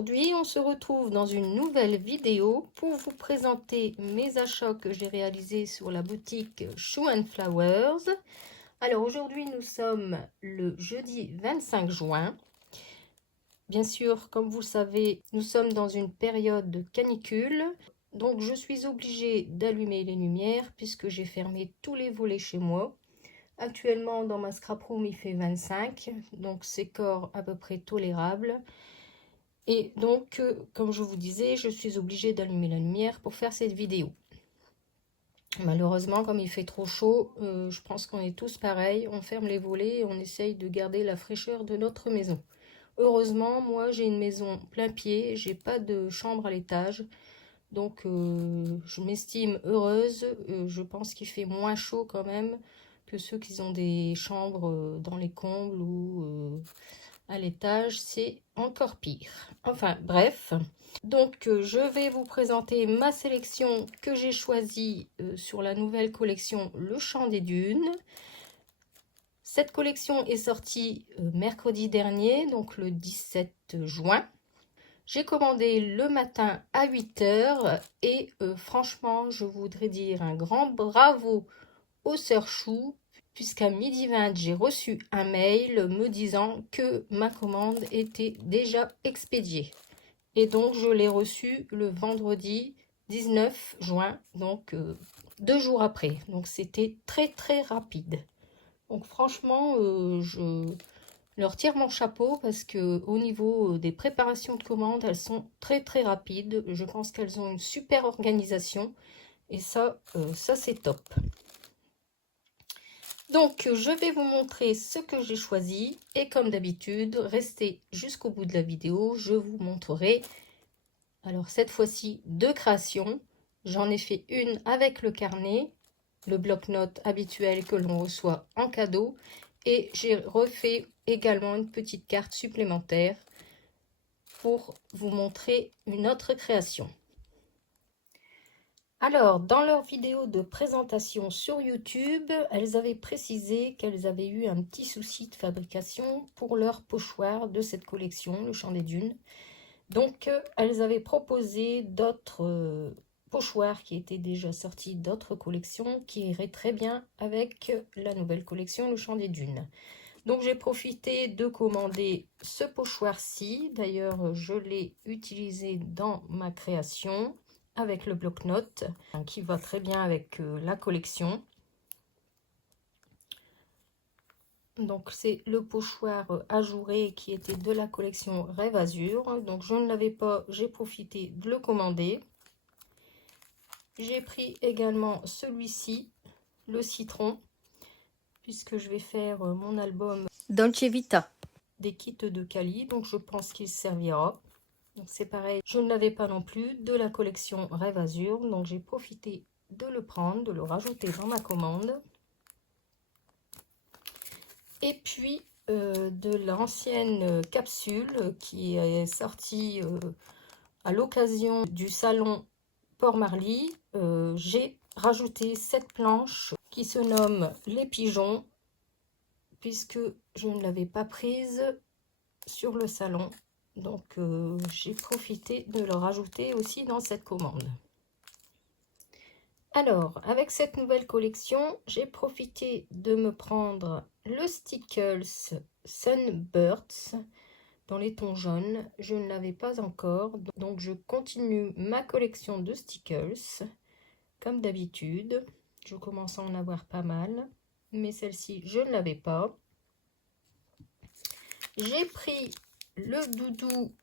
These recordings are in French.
Aujourd'hui, on se retrouve dans une nouvelle vidéo pour vous présenter mes achats que j'ai réalisés sur la boutique Shoe and Flowers. Alors aujourd'hui, nous sommes le jeudi 25 juin. Bien sûr, comme vous le savez, nous sommes dans une période de canicule. Donc je suis obligée d'allumer les lumières puisque j'ai fermé tous les volets chez moi. Actuellement, dans ma scrap room, il fait 25, donc c'est corps à peu près tolérable. Et donc, comme je vous disais, je suis obligée d'allumer la lumière pour faire cette vidéo. Malheureusement, comme il fait trop chaud, je pense qu'on est tous pareils. On ferme les volets et on essaye de garder la fraîcheur de notre maison. Heureusement, moi, j'ai une maison plein pied. J'ai pas de chambre à l'étage. Donc, je m'estime heureuse. Je pense qu'il fait moins chaud quand même que ceux qui ont des chambres dans les combles ou à l'étage, c'est encore pire. Enfin bref, donc je vais vous présenter ma sélection que j'ai choisie sur la nouvelle collection Le Chant des Dunes. Cette collection est sortie mercredi dernier, donc le 17 juin. J'ai commandé le matin à 8 h et franchement, je voudrais dire un grand bravo aux sœurs Chou, puisqu'à 12h20, j'ai reçu un mail me disant que ma commande était déjà expédiée. Et donc, je l'ai reçue le vendredi 19 juin, donc 2 jours après. Donc, c'était très, très rapide. Donc, franchement, je leur tire mon chapeau parce que au niveau des préparations de commandes, elles sont très, très rapides. Je pense qu'elles ont une super organisation et ça c'est top. Donc, je vais vous montrer ce que j'ai choisi et comme d'habitude, restez jusqu'au bout de la vidéo, je vous montrerai, alors cette fois-ci, deux créations. J'en ai fait une avec le carnet, le bloc-notes habituel que l'on reçoit en cadeau et j'ai refait également une petite carte supplémentaire pour vous montrer une autre création. Alors, dans leur vidéo de présentation sur YouTube, elles avaient précisé qu'elles avaient eu un petit souci de fabrication pour leur pochoir de cette collection, le Chant des Dunes. Donc, elles avaient proposé d'autres pochoirs qui étaient déjà sortis d'autres collections qui iraient très bien avec la nouvelle collection, le Chant des Dunes. Donc, j'ai profité de commander ce pochoir-ci. D'ailleurs, je l'ai utilisé dans ma création avec le bloc-notes qui va très bien avec la collection. Donc c'est le pochoir ajouré qui était de la collection Rêve Azur. Donc je ne l'avais pas, j'ai profité de le commander. J'ai pris également celui-ci, le citron, puisque je vais faire mon album Dolce Vita des kits de Cali. Donc je pense qu'il servira. Donc c'est pareil, je ne l'avais pas non plus, de la collection Rêve Azur, donc j'ai profité de le prendre, de le rajouter dans ma commande. Et puis de l'ancienne capsule qui est sortie à l'occasion du salon Port-Marly, j'ai rajouté cette planche qui se nomme Les Pigeons, puisque je ne l'avais pas prise sur le salon. Donc, j'ai profité de le rajouter aussi dans cette commande. Alors, avec cette nouvelle collection, j'ai profité de me prendre le Stickles Sunbirds dans les tons jaunes. Je ne l'avais pas encore, donc je continue ma collection de Stickles. Comme d'habitude, je commence à en avoir pas mal, mais celle-ci, je ne l'avais pas. J'ai pris le doudou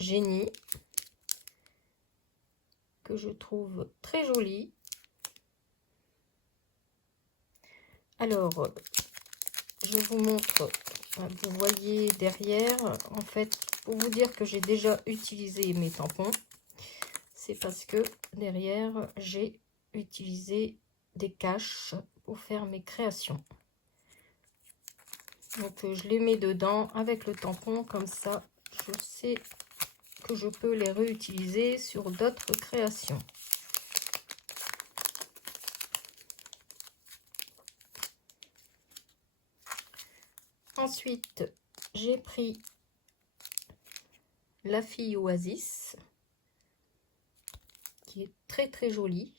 Génie, que je trouve très joli. Alors, je vous montre, vous voyez derrière, en fait, pour vous dire que j'ai déjà utilisé mes tampons, c'est parce que derrière, j'ai utilisé des caches pour faire mes créations. Donc, je les mets dedans avec le tampon, comme ça, je sais que je peux les réutiliser sur d'autres créations. Ensuite, j'ai pris La Fille Oasis, qui est très très jolie.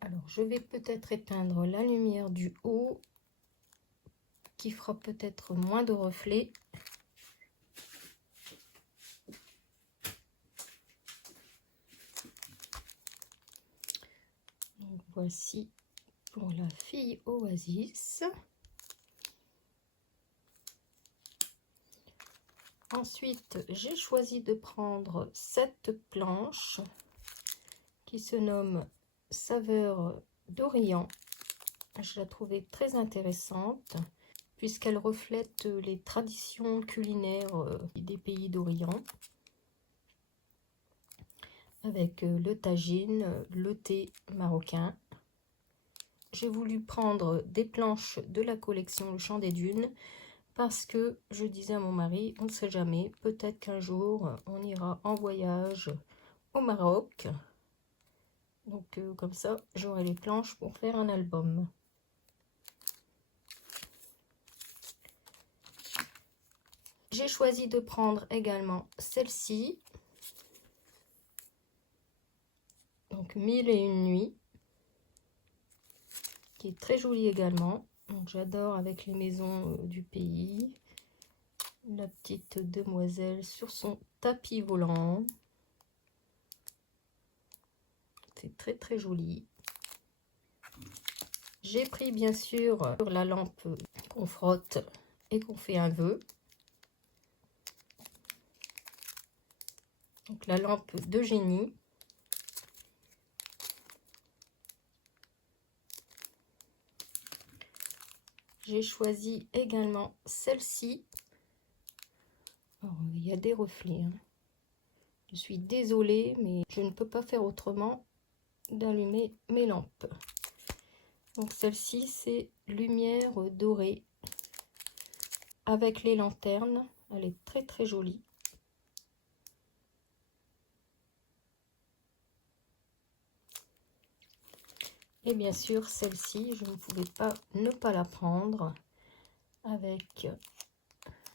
Alors, je vais peut-être éteindre la lumière du haut, qui fera peut-être moins de reflets. Donc, voici pour la Fille Oasis. Ensuite, j'ai choisi de prendre cette planche qui se nomme Saveur d'Orient. Je la trouvais très intéressante puisqu'elle reflète les traditions culinaires des pays d'Orient avec le tagine, le thé marocain. J'ai voulu prendre des planches de la collection Le Chant des Dunes parce que je disais à mon mari, on ne sait jamais, peut-être qu'un jour on ira en voyage au Maroc. Donc comme ça, j'aurai les planches pour faire un album. J'ai choisi de prendre également celle-ci. Donc 1001 nuits. Qui est très jolie également. J'adore avec les maisons du pays. La petite demoiselle sur son tapis volant. C'est très très joli. J'ai pris bien sûr la lampe qu'on frotte et qu'on fait un vœu. Donc la lampe de génie. J'ai choisi également celle-ci. Il y a des reflets. Hein. Je suis désolée, mais je ne peux pas faire autrement d'allumer mes lampes. Donc celle-ci, c'est lumière dorée avec les lanternes. Elle est très très jolie. Et bien sûr, celle-ci, je ne pouvais pas ne pas la prendre avec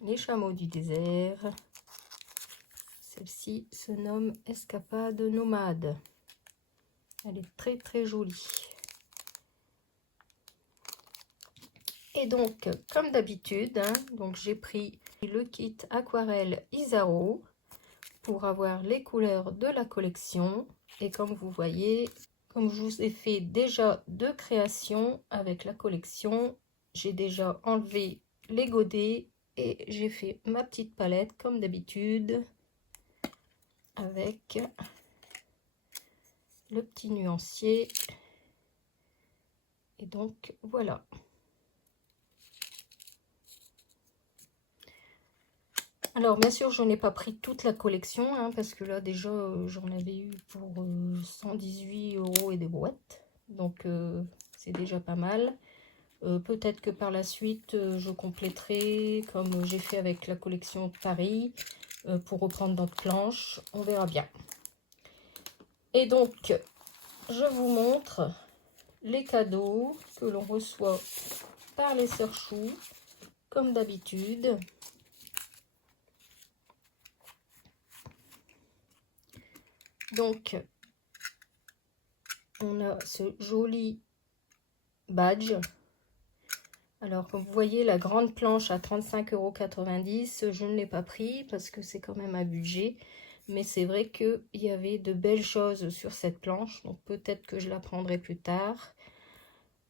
les chameaux du désert. Celle-ci se nomme Escapade nomade. Elle est très très jolie. Et donc, comme d'habitude, hein, donc j'ai pris le kit aquarelle Isaro pour avoir les couleurs de la collection. Et comme vous voyez, comme je vous ai fait déjà 2 créations avec la collection, j'ai déjà enlevé les godets et j'ai fait ma petite palette comme d'habitude avec le petit nuancier. Et donc voilà. Alors bien sûr, je n'ai pas pris toute la collection hein, parce que là déjà j'en avais eu pour 118 € et des boîtes. Donc c'est déjà pas mal. Peut-être que par la suite je compléterai comme j'ai fait avec la collection de Paris pour reprendre d'autres planches. On verra bien. Et donc je vous montre les cadeaux que l'on reçoit par les sœurs Chou comme d'habitude. Donc, on a ce joli badge. Alors, comme vous voyez, la grande planche à 35,90 €, je ne l'ai pas pris parce que c'est quand même un budget. Mais c'est vrai qu'il y avait de belles choses sur cette planche. Donc, peut-être que je la prendrai plus tard.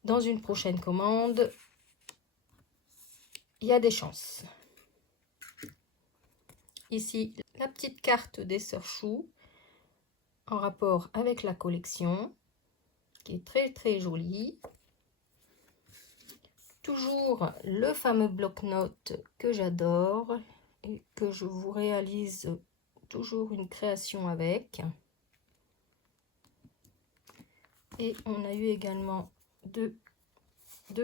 Dans une prochaine commande, il y a des chances. Ici, la petite carte des sœurs Chou en rapport avec la collection, qui est très très jolie. Toujours le fameux bloc-notes que j'adore et que je vous réalise toujours une création avec. Et on a eu également deux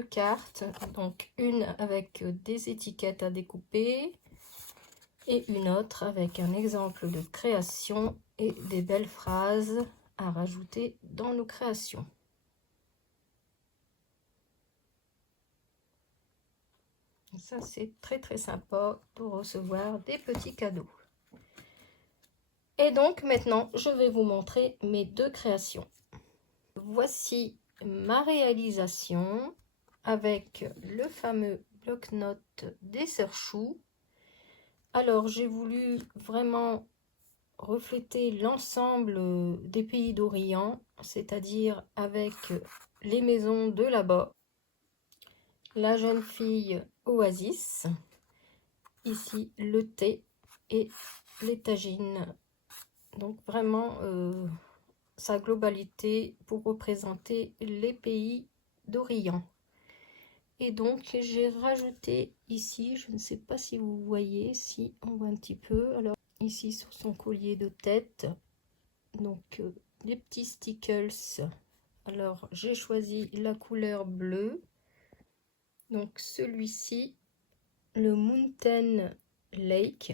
cartes, donc une avec des étiquettes à découper et une autre avec un exemple de création et des belles phrases à rajouter dans nos créations. Ça, c'est très très sympa pour recevoir des petits cadeaux. Et donc maintenant, je vais vous montrer mes deux créations. Voici ma réalisation avec le fameux bloc-notes des Sœurs Chou. Alors, j'ai voulu vraiment refléter l'ensemble des pays d'Orient, c'est-à-dire avec les maisons de là-bas, la jeune fille Oasis, ici le thé et les tagines. Donc vraiment sa globalité pour représenter les pays d'Orient. Et donc j'ai rajouté ici, je ne sais pas si vous voyez, si on voit un petit peu, alors ici sur son collier de tête, donc les petits stickers. Alors j'ai choisi la couleur bleue, donc celui-ci, le Mountain Lake.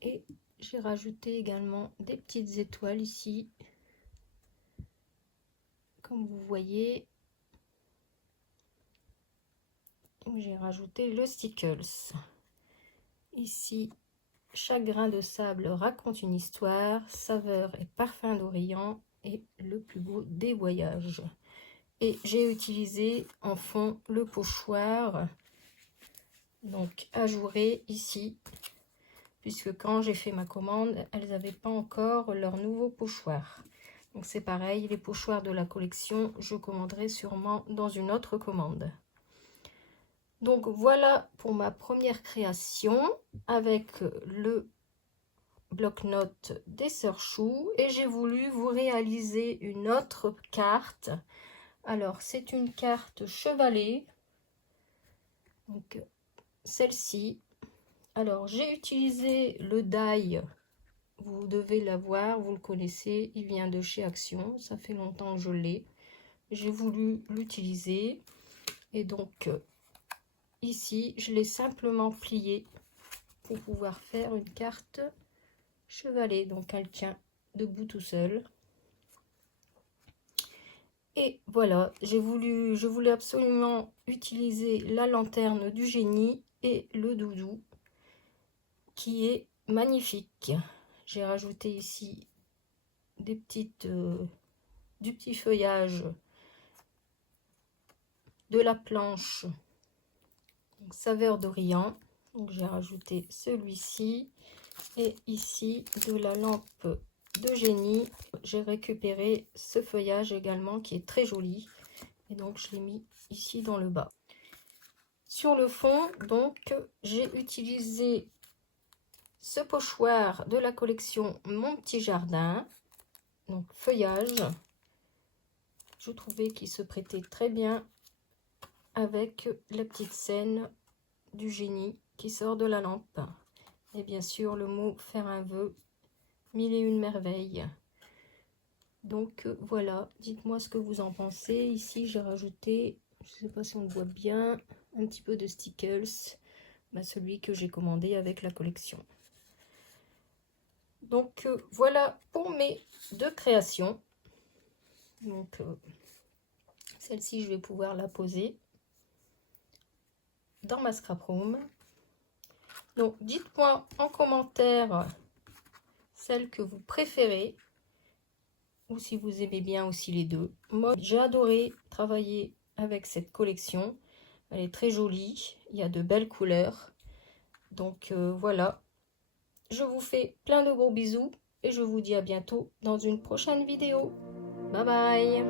Et j'ai rajouté également des petites étoiles ici, comme vous voyez. J'ai rajouté le stickers. Ici, chaque grain de sable raconte une histoire, saveur et parfum d'Orient et le plus beau des voyages. Et j'ai utilisé en fond le pochoir, donc ajouré ici, puisque quand j'ai fait ma commande, elles n'avaient pas encore leur nouveau pochoir. Donc c'est pareil, les pochoirs de la collection, je commanderai sûrement dans une autre commande. Donc voilà pour ma première création avec le bloc-notes des Sœurs Chou, et j'ai voulu vous réaliser une autre carte. Alors c'est une carte chevalet, donc celle-ci. Alors j'ai utilisé le die, vous devez l'avoir, vous le connaissez, il vient de chez Action, ça fait longtemps que je l'ai. J'ai voulu l'utiliser et donc ici je l'ai simplement plié pour pouvoir faire une carte chevalet, donc elle tient debout tout seul. Et voilà, je voulais absolument utiliser la lanterne du génie et le doudou qui est magnifique. J'ai rajouté ici des du petit feuillage de la planche, donc saveur d'Orient. Donc j'ai rajouté celui-ci et ici de la lampe de génie. J'ai récupéré ce feuillage également qui est très joli et donc je l'ai mis ici dans le bas. Sur le fond, donc j'ai utilisé ce pochoir de la collection Mon Petit Jardin, donc feuillage. Je trouvais qu'il se prêtait très bien avec la petite scène du génie qui sort de la lampe. Et bien sûr le mot faire un vœu, 1001 merveilles. Donc voilà, dites-moi ce que vous en pensez. Ici j'ai rajouté, je ne sais pas si on le voit bien, un petit peu de stickers, celui que j'ai commandé avec la collection. Donc voilà pour mes deux créations. Donc celle-ci je vais pouvoir la poser dans ma scrap room. Donc dites-moi en commentaire celle que vous préférez ou si vous aimez bien aussi les deux. Moi j'ai adoré travailler avec cette collection, elle est très jolie, il y a de belles couleurs. Donc voilà, je vous fais plein de gros bisous et je vous dis à bientôt dans une prochaine vidéo. Bye bye.